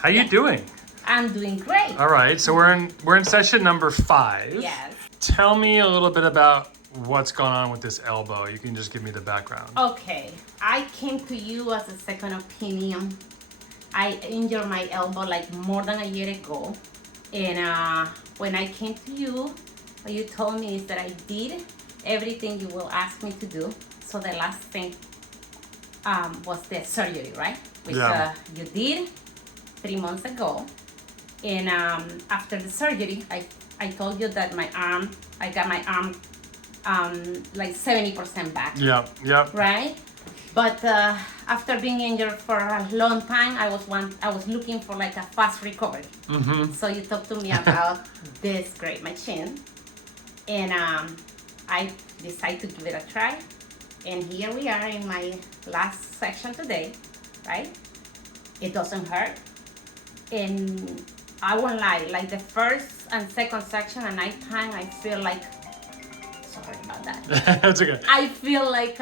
How you doing? I'm doing great. All right, so we're in session number 5. Yes. Tell me a little bit about what's going on with this elbow. You can just give me the background. Okay, I came to you as a second opinion. I injured my elbow like more than a year ago. And when I came to you, what you told me is that I did everything you will ask me to do. So the last thing was the surgery, right? Which you did 3 months ago. And after the surgery, I told you that I got my arm like 70% back. Yeah. Right? But after being injured for a long time, I was looking for like a fast recovery. Mm-hmm. So you talked to me about this great machine, and I decided to give it a try. And here we are in my last section today, right? It doesn't hurt, and I won't lie. Like the first and second section at night time, I feel like sorry about that. That's okay. I feel like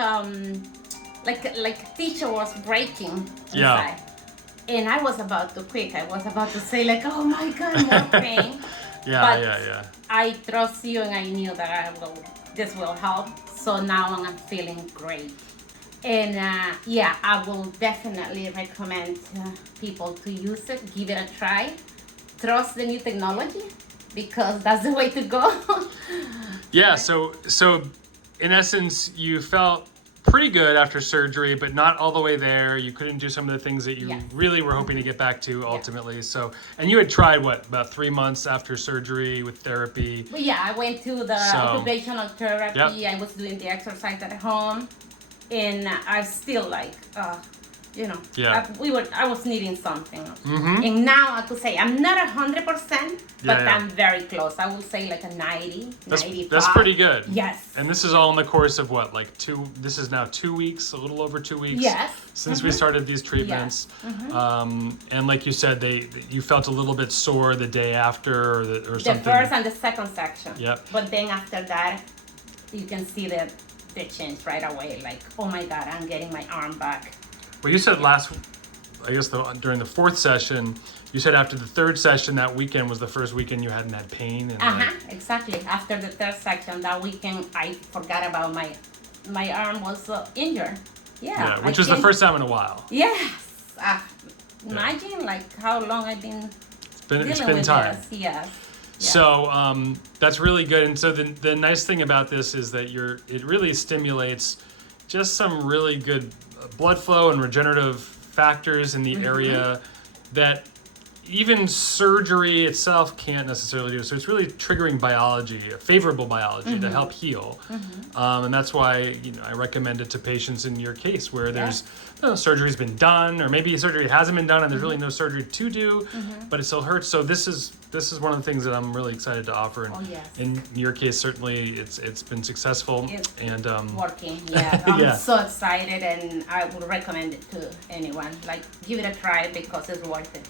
tissue was breaking inside. And I was about to quit. I was about to say like, oh my God, more pain. Yeah. I trust you, and I knew that this will help. So now I'm feeling great. And I will definitely recommend people to use it. Give it a try. Trust the new technology, because that's the way to go. Yeah, so in essence, you felt pretty good after surgery, but not all the way there. You couldn't do some of the things that you really were hoping to get back to ultimately. So, and you had tried about 3 months after surgery with therapy. But yeah, I went to the occupational therapy. Yep. I was doing the exercise at home, and I still like, I was needing something. Mm-hmm. And now I could say I'm not 100%, but Yeah. I'm very close. I will say like a 90, 95. That's pretty good. Yes. And this is all in the course of what, like this is now 2 weeks, a little over 2 weeks. Yes. Since we started these treatments. Yes. Mm-hmm. And like you said, you felt a little bit sore the day after or something. The first and the second section. Yep. But then after that, you can see the change right away. Like, oh my God, I'm getting my arm back. Well, you said during the 4th session, you said after the 3rd session that weekend was the first weekend you hadn't had pain. And exactly. After the 3rd section that weekend, I forgot about my arm was injured. Yeah. Which was the first time in a while. Yes. Imagine like how long I've been It's been time. This. Yes. So that's really good. And so the nice thing about this is that it really stimulates just some really good blood flow and regenerative factors in the area that even surgery itself can't necessarily do. So it's really triggering biology, favorable biology to help heal. And that's why I recommend it to patients in your case where there's surgery's been done, or maybe surgery hasn't been done and there's really no surgery to do, but it still hurts. So this is one of the things that I'm really excited to offer. And in your case, certainly it's been successful. It's and working. Yeah, I'm so excited, and I would recommend it to anyone. Like, give it a try because it's worth it.